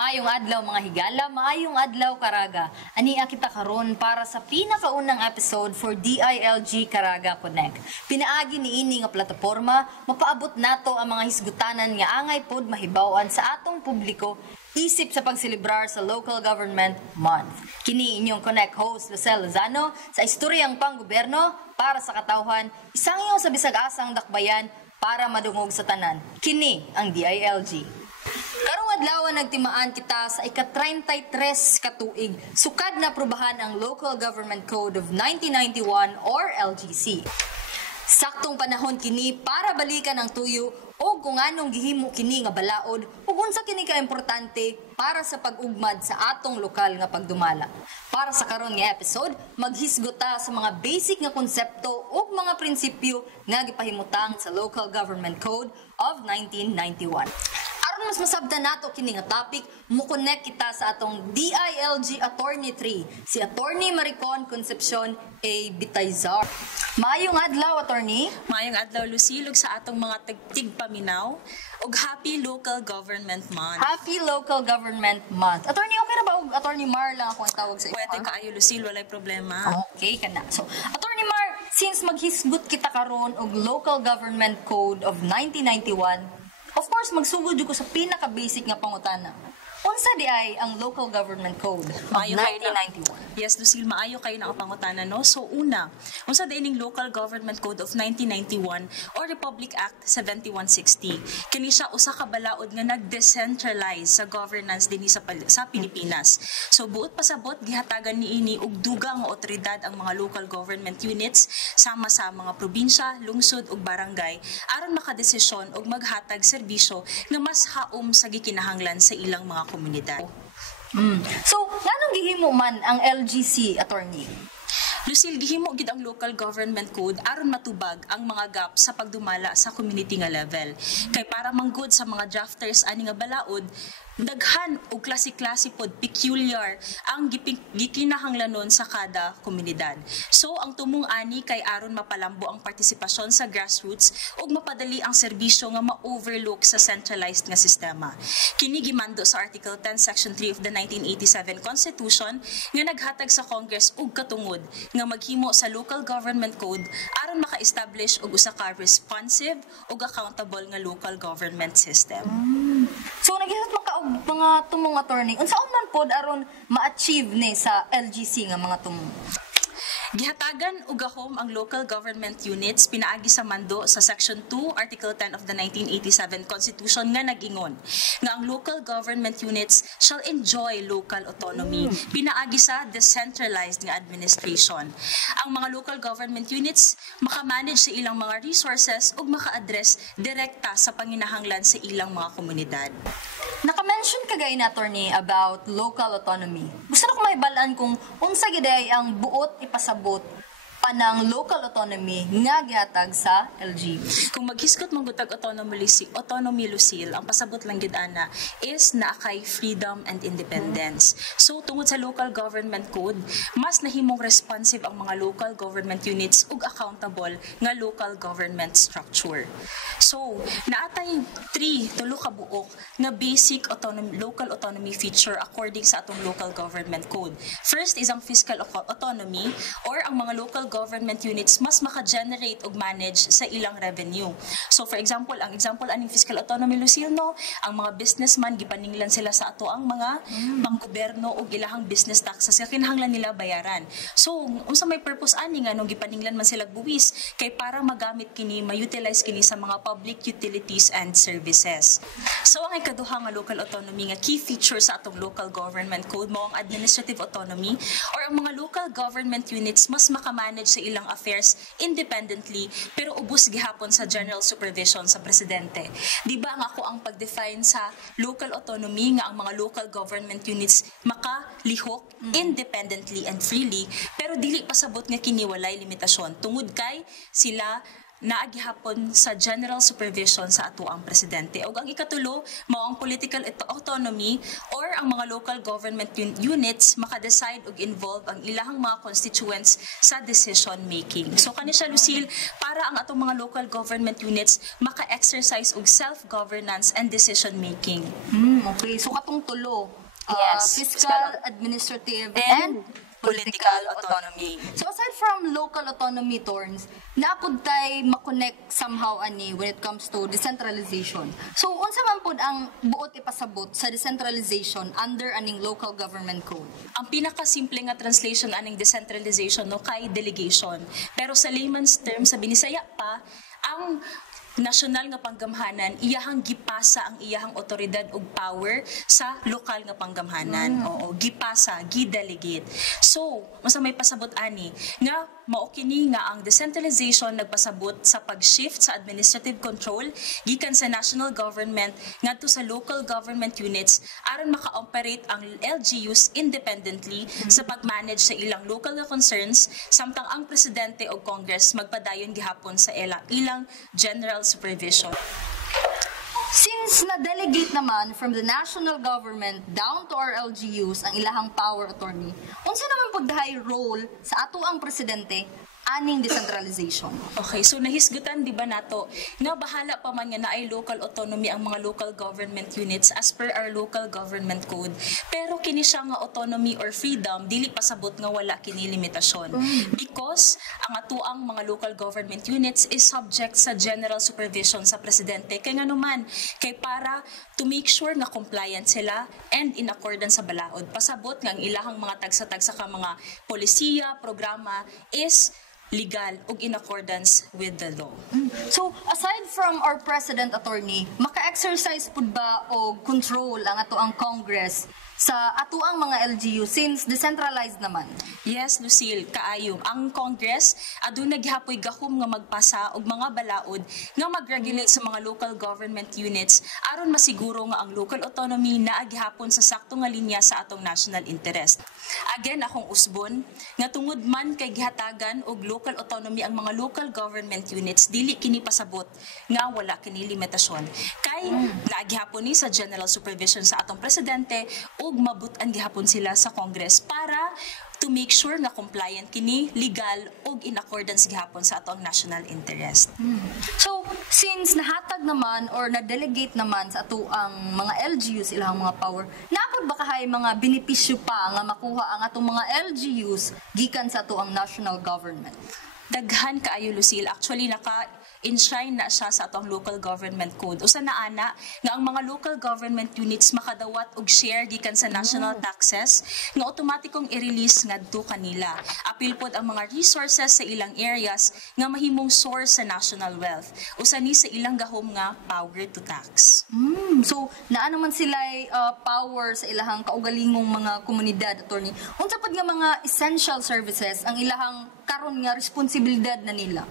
Maayong adlaw mga higala, maayong adlaw karaga. Ania kita karon para sa pinakaunang episode for DILG Caraga Connect. Pinaagi ni ini nga plataporma, mapaabot nato ang mga hisgutanan nga angay pod mahibaw-an sa atong publiko isip sa pagselebrar sa Local Government Month. Kini inyong Connect host Lucel Lozano sa istoryang panggobyerno para sa katawhan, isang iyo sa bisag asang dakbayan para madungog sa tanan. Kini ang DILG. Karong adlaw nagtimaan kita sa ika-33 katuig sukad na aprobahan ang Local Government Code of 1991 or LGC. Saktong panahon kini para balikan ang tuyo o kung anong gihimo kini nga balaod ug unsa kini ka importante para sa pag-ugmad sa atong lokal nga pagdumala. Para sa karon nga episode, maghisgota sa mga basic nga konsepto ug mga prinsipyo nga gipahimutang sa Local Government Code of 1991. Mas masabdan nato kini nga topic, mo-connect kita sa atong DILG Attorney 3, si Attorney Maricon Concepcion A. Bitayzar. Maayong adlaw, Attorney. Maayong adlaw, Lucille, sa atong mga tigpaminaw ug Happy Local Government Month. Happy Local Government Month. Attorney, okay na ba? Attorney Mar lang ako ang tawag sa iyo. Pwede kaayo, Lucille, walay problema. Okay ka na. So, Attorney Mar, since maghisgot kita karon og Local Government Code of 1991, of course, magsugod ko sa pinaka-basic nga pangutana. Unsa di ay ang Local Government Code of 1991? Yes, Lucille, maayo kayo na ang pangutana, no? So, una, unsa di ning Local Government Code of 1991 or Republic Act 7160? Kini siya usa ka balaod nga nag-decentralize sa governance dinhi sa Pilipinas. So, buot pasabot gihatagan niini og dugang nga otoridad ang mga local government units sama sa mga probinsya, lungsod ug barangay aron makadesisyon og maghatag serbisyo nga mas haom sa gikinahanglan sa ilang mga komunidad. So, nganong gihimo man ang LGC, Attorney? Lucille, gihimo gid ang Local Government Code aron matubag ang mga gap sa pagdumala sa community nga level. Kay para manggod sa mga drafters ani nga balaod, daghan o klase-klase pod peculiar ang gikinahanglanon sa kada komunidad. So ang tumong ani kay aron mapalambo ang partisipasyon sa grassroots ug mapadali ang serbisyo nga ma-overlook sa centralized nga sistema. Kini gimando sa Article 10 Section 3 of the 1987 Constitution nga naghatag sa Congress og katungod nga maghimo sa Local Government Code aron maka-establish og usa ka responsive ug accountable nga local government system. So naghihot mga tumong attorney, unsaon man pod aron ma-achieve ni sa LGC nga mga tumong? Gihatagan og gahom ang local government units pinaagi sa mando sa Section 2, Article 10 of the 1987 Constitution nga nag-ingon nga ang local government units shall enjoy local autonomy pinaagi sa decentralized nga administration. Ang mga local government units makamanage sa ilang mga resources ug maka-address direkta sa panginahanglan sa ilang mga komunidad. Naka-mention ka gay na, Attorney, about local autonomy. Gusto na ko maibalaan kung unsa gid ay ang buot ipasabot panang local autonomy nga gihatag sa LG. Kung maghisgot mong gutag autonomy, Lucille, ang pasabot lang gid ana is na kay freedom and independence. So tungod sa local government code, mas nahimong responsive ang mga local government units ug accountable nga local government structure. So naatay tulo ka buok nga basic local autonomy feature according sa atong local government code. First is ang fiscal autonomy or ang mga local government units mas maka-generate ug manage sa ilang revenue. So for example, ang example aning fiscal autonomy, Lucille, no, ang mga businessman gipaninglan sila sa ato ang mga panggobyerno ug ilahang business taxes sa kinahanglan nila bayaran. So unsa may purpose ani nga nung gipaninglan man sila buwis kay para magamit kini, ma-utilize kini sa mga public utilities and services. So ang ikaduha nga local autonomy nga key feature sa atong local government code mo ang administrative autonomy or ang mga local government units mas makamanage sa ilang affairs independently pero ubos gihapon sa general supervision sa presidente. Di ba nga ako ang pag-define sa local autonomy nga ang mga local government units makalihok independently and freely pero dili pasabot nga kini walay limitasyon tungod kay sila naagihapon sa general supervision sa ato ang presidente. O ang ikatulo, mao ang political autonomy or ang mga local government units makadecide og involve ang ilahang mga constituents sa decision making. So kani siya Lucille, para ang atong mga local government units maka-exercise og self-governance and decision making. Okay, so katong tulo, Yes. fiscal, administrative, And political autonomy. So aside from local autonomy terms, naapod tay makonect somehow ani when it comes to decentralization. So unsa man pud ang buot ipasabot sa decentralization under aning local government code? Ang pinakasimple nga translation aning decentralization no kay delegation. Pero sa layman's term sa Binisaya pa, ang nasyonal nga panggamhanan iyahang gipasa ang iyahang otoridad ug power sa lokal nga panggamhanan. Oo, gipasa, gidelegate. So, masa may pasabot ani nga mao kini nga ang decentralization nagpasabot sa pag-shift sa administrative control gikan sa national government ngadto sa local government units aron maka-operate ang LGUs independently sa pag-manage sa ilang local nga concerns samtang ang presidente o Congress magpadayon gihapon sa ilang general supervision. Since na-delegate naman from the national government down to our LGUs ang ilahang power authority, unsa naman pud dahay role sa ato ang presidente aning decentralization? Okay, so nahisgutan di ba nato nga bahala pa man nga na ay local autonomy ang mga local government units as per our local government code. Pero kini siya nga autonomy or freedom dili pasabot nga wala kini limitasyon. Because ang atuang mga local government units is subject sa general supervision sa presidente. Kay nganuman kay para to make sure nga compliant sila and in accordance sa balaod. Pasabot nga ang ilahang mga tagsa-tagsa ka mga polisiya, programa is legal ug in accordance with the law. So, aside from our president attorney, maka-exercise pud ba o control ang ato ang Congress sa ato ang mga LGU since decentralized naman? Yes, Lucille, kaayong. Ang Congress, aduna gihapoy gahom nga magpasa og mga balaod nga mag-regulate sa mga local government units aron masiguro nga ang local autonomy naa gihapon sa sakto nga linya sa atong national interest. Again, akong usbon nga tungod man kay gihatagan og local autonomy ang mga local government units, dili kini pasabot nga wala kini limitasyon. Kay naagihapon ni sa general supervision sa atong presidente ug mabutan gihapon sila sa Congress para to make sure na compliant kini, legal ug in accordance gihapon sa atong national interest. So, since nahatag naman or na-delegate naman sa ato ang mga LGUs ilang mga power, naapod ba kahay mga benepisyo pa nga makuha ang atong mga LGUs gikan sa ato ang national government? Daghan kaayo, Lucille. Actually, enshrine na siya sa atong local government code. Usa na ana nga ang mga local government units makadawat og share gikan sa national taxes nga automatikong i-release ngadto kanila. Apil pod ang mga resources sa ilang areas nga mahimong source sa national wealth. Usa ni sa ilang gahom nga power to tax. So, naa naman sila power sa ilahang kaugalingong mga komunidad, attorney. Unsa pod nga mga essential services ang ilahang karon nga responsibilidad na nila?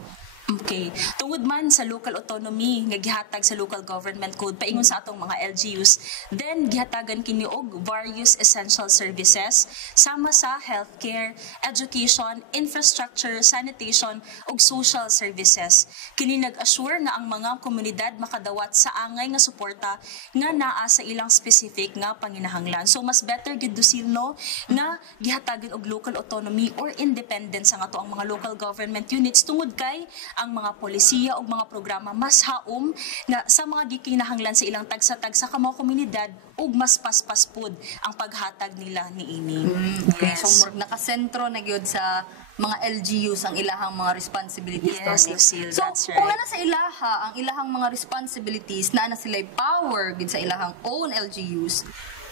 Okay. Tungod man sa local autonomy nga gihatag sa local government code paingon sa atong mga LGUs, then gihatagan kini og various essential services sama sa healthcare, education, infrastructure, sanitation ug social services. Kini nag-assure na ang mga komunidad makadawat sa angay nga suporta nga naa sa ilang specific nga panginahanglan. So mas better gid no nga gihatagan og local autonomy or independence ang ato ang mga local government units tungod kay ang mga polisiya o mga programa mas haom na sa mga gikinahanglan sa ilang tagsa-tagsa ka mga komunidad ug mas paspas pud ang paghatag nila niini. Okay, so murag nakasentro na gyud sa mga LGUs ang ilahang mga responsibilities. Yes, Lucille, so, that's right. kung ano sa ilaha, ang ilahang mga responsibilities na sila power gid sa ilahang own LGUs,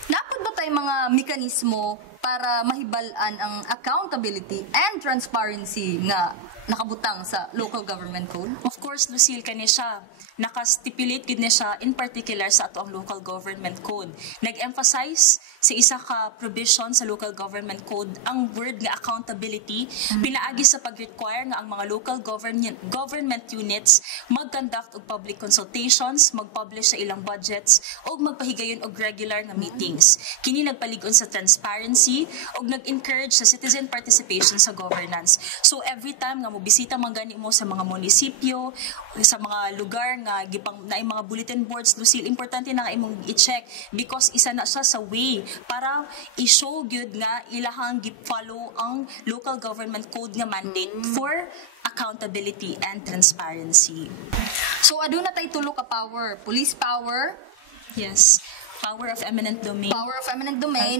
napod ba tayo mga mekanismo para mahibalan ang accountability and transparency nga nakabutang sa local government code? Of course, Lucille, kani siya. naka-stipulate gid na siya in particular sa ato ang local government code. Nag-emphasize sa isa ka provision sa local government code ang word nga accountability, pinaagi sa pag-require nga ang mga local government units mag-conduct og public consultations, mag-publish sa ilang budgets o magpahigayon og regular nga meetings. Kini nagpaligon sa transparency o nag-encourage sa citizen participation sa governance. So every time nga mobisita man gani mo sa mga munisipyo, sa mga lugar nga gipang na mga bulletin boards, Lucille, importante na nga imong i-check because isa na siya sa way para i-show gyud nga ilahang gi-follow ang local government code nga mandate for accountability and transparency. So aduna tay tulo ka power, police power, Yes. Power of eminent domain.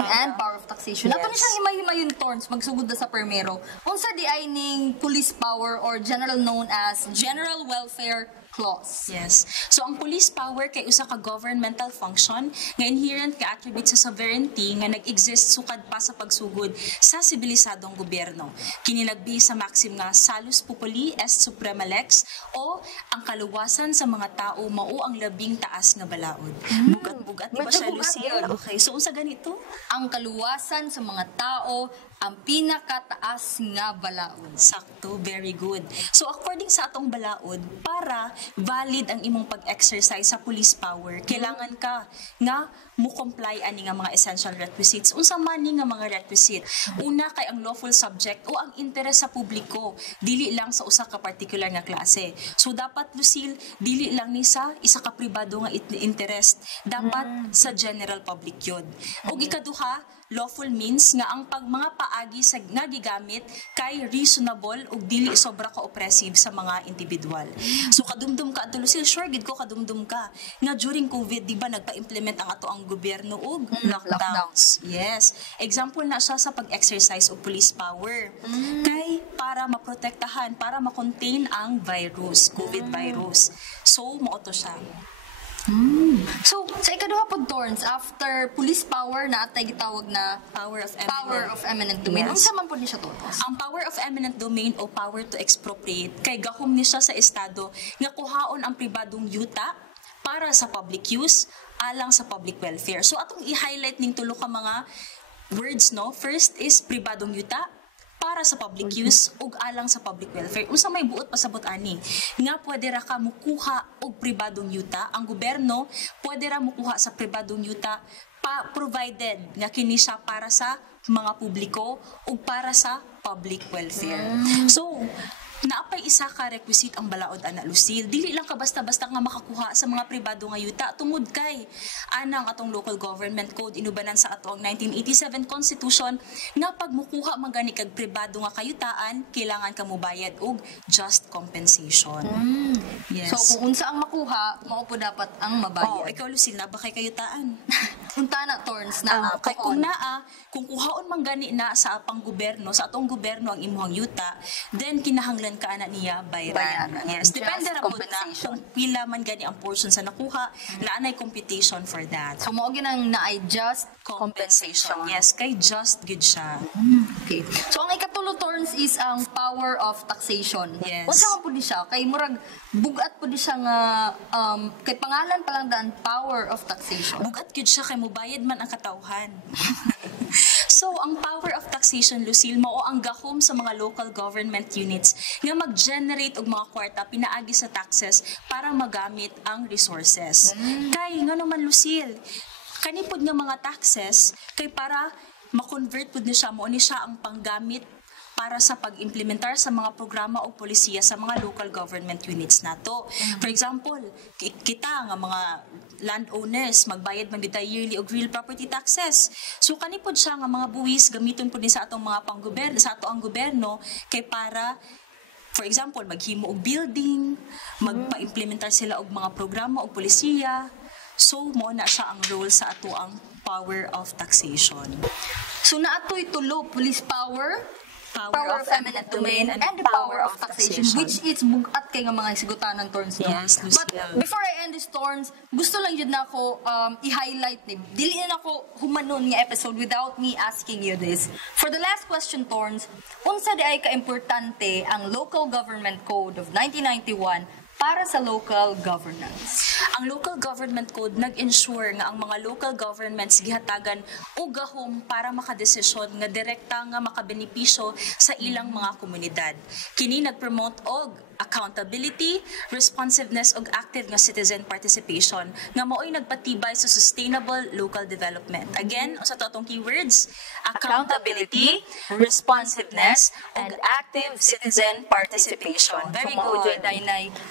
and power of taxation. Nato ni siyang himay-himayon terms magsugod na sa primero. Unsa di ay ning police power or general known as general welfare clause. Yes. So ang police power kay usa ka governmental function nga inherent nga attribute sa sovereignty nga nag-exist sukad pa sa pagsugod sa sibilisadong gobyerno. Kini nagbi sa maxim nga salus populi est suprema lex o ang kaluwasan sa mga tao mao ang labing taas nga balaod. Bugat-bugat di ba siya, Lucille? Okay. So unsa ganito? Ang kaluwasan sa mga tao ang pinakataas nga balaod. Sakto, very good. So according sa atong balaod, para valid ang imong pag-exercise sa police power, kailangan ka nga mo comply ani nga mga essential requisites. Unsa man ni nga mga requisite? Una kay ang lawful subject o ang interes sa publiko, dili lang sa usa ka particular nga klase. So dapat, Lucille, dili lang ni sa isa ka pribado nga interest, dapat sa general public yun. O ikaduha, lawful means nga ang mga paagi sa nga gigamit kay reasonable ug dili sobra ka oppressive sa mga individual. So kadumdum ka adto, Lucille, sure gid ko kadumdum ka nga during COVID di ba nagpa-implement ang ato ang gobyerno og lockdowns. Yes. Example na siya sa pag-exercise og police power. Kay para maprotektahan, para ma-contain ang virus, COVID virus. So mao to siya. So, sa ikaduha pod Torns, after police power na atay gitawag na Power of eminent domain. Yes. Unsa man pod ni siya Torns? Ang power of eminent domain o power to expropriate kay gahom ni siya sa estado nga kuhaon ang pribadong yuta para sa public use alang sa public welfare. So atong i-highlight ning tulo ka mga words, no? First is pribadong yuta para sa public use ug alang sa public welfare. Unsa may buot pasabot ani nga pwede ra ka mukuha og pribadong yuta, ang gobyerno pwede ra mukuha sa pribadong yuta provided nga kini siya para sa mga publiko ug para sa public welfare. So naapay isa ka requisite ang balaod, ana, Lucille. Dili lang ka basta-basta nga makakuha sa mga pribado nga yuta tungod kay anang atong local government code inubanan sa atong 1987 constitution nga pag mukuha man gani kag pribado nga kayutaan kailangan ka mobayad og just compensation. Yes. So, kung unsa ang makuha, mao po dapat ang mabayad. Ikaw, Lucille, na ba kay kayutaan? Unta na Torns na kay kung kuhaon man gani na sa apang gobyerno, sa atong gobyerno ang imuhang yuta, then kinahanglan ka ana niya bayaran. Yes, depende ra pud na kung pila man gani ang portion sa nakuha, naanay computation for that. So mao ginang naay just compensation. Yes, kay just good siya. Okay. So ang ikatulo Torns is ang power of taxation. Yes. Unsa man pud ni siya? Kay murag bugat pud ni siya nga kay pangalan pa lang daan power of taxation. Bugat gyud siya kay mobayad man ang katawhan. So, ang power of taxation, Lucille, mao ang gahom sa mga local government units nga mag-generate og mga kwarta pinaagi sa taxes para magamit ang resources. Kay nga naman, Lucille, kanipod nga mga taxes kay para ma-convert pud ni siya, mao ni siya ang panggamit para sa pag-implementar sa mga programa o polisiya sa mga local government units nato. For example, kita nga mga landowners magbayad man gid yearly og real property taxes. So kani pod siya nga mga buwis gamiton pod ni sa atong mga panggobyerno, sa ato ang gobyerno kay para for example maghimo og building, magpa-implementar sila og mga programa o polisiya. So mo na siya ang role sa ato ang power of taxation. So naatoy tulo police power, Power of eminent domain, and the power of taxation, which is bugat kay nga mga sigutanan Torns. No? Yes, Lucille. But before I end this Torns, gusto lang yun na ako i-highlight ni. Dili na ako humanon nga episode without me asking you this. For the last question Torns, unsa di ay ka-importante ang Local Government Code of 1991 para sa local governance. Ang Local Government Code nag-ensure nga ang mga local governments gihatagan og gahom para makadesisyon nga direkta nga makabenepisyo sa ilang mga komunidad. Kini nag-promote og accountability, responsiveness ug active nga citizen participation nga mao'y nagpatibay sa sustainable local development. Again, usa to atong keywords: accountability, responsiveness ug active citizen participation. Very good.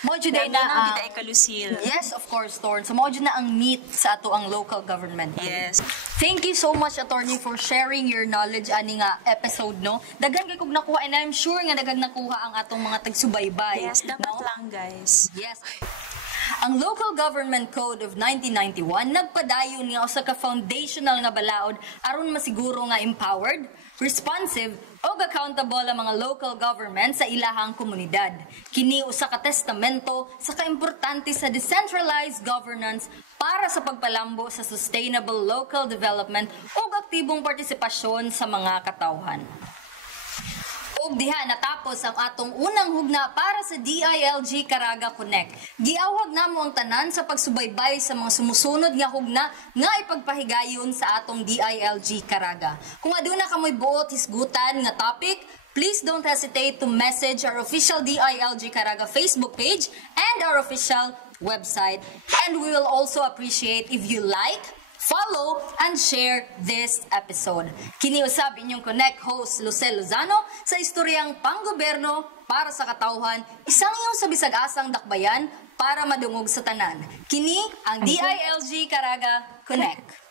Mo jud na Kita ikalusil. yes, of course, Torn. So mo jud na ang meat sa ato ang local government. Yes. Thank you so much, attorney, for sharing your knowledge ani nga episode, no? Daghan kay kog nakuha, and I'm sure nga daghan nakuha ang atong mga tagsubaybay. Yes, dapat no? lang, guys. Yes. Ang Local Government Code of 1991 nagpadayon nga usa ka foundational nga balaod aron masiguro nga empowered, responsive ug accountable ang mga local government sa ilahang komunidad. Kini usa ka testamento sa kaimportante sa decentralized governance para sa pagpalambo sa sustainable local development ug aktibong partisipasyon sa mga katawhan. Og diha natapos ang atong unang hugna para sa DILG Caraga Connect. Giawag namo ang tanan sa pagsubaybay sa mga sumusunod nga hugna nga ipagpahigayon sa atong DILG Caraga. Kung aduna kamoy buot hisgutan nga topic, please don't hesitate to message our official DILG Caraga Facebook page and our official website. And we will also appreciate if you like, follow, and share this episode. Kini usab inyong Connect host Lucel Lozano sa istoryang panggoberno para sa katawhan, isang iyong sa bisag-asang dakbayan para madungog sa tanan. Kini ang DILG Caraga Connect.